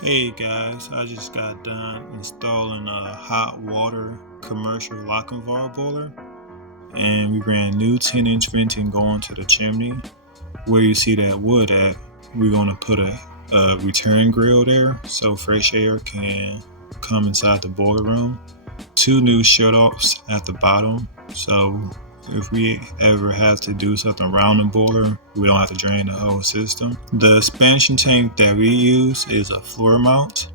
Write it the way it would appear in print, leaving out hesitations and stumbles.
Hey guys, I just got done installing a hot water commercial lock and bar boiler, and we ran new 10-inch venting going to the chimney. Where you see that wood at, we're gonna put a return grill there so fresh air can come inside the boiler room. Two new shut-offs at the bottom, so if we ever have to do something around the boiler, we don't have to drain the whole system. The expansion tank that we use is a floor mount,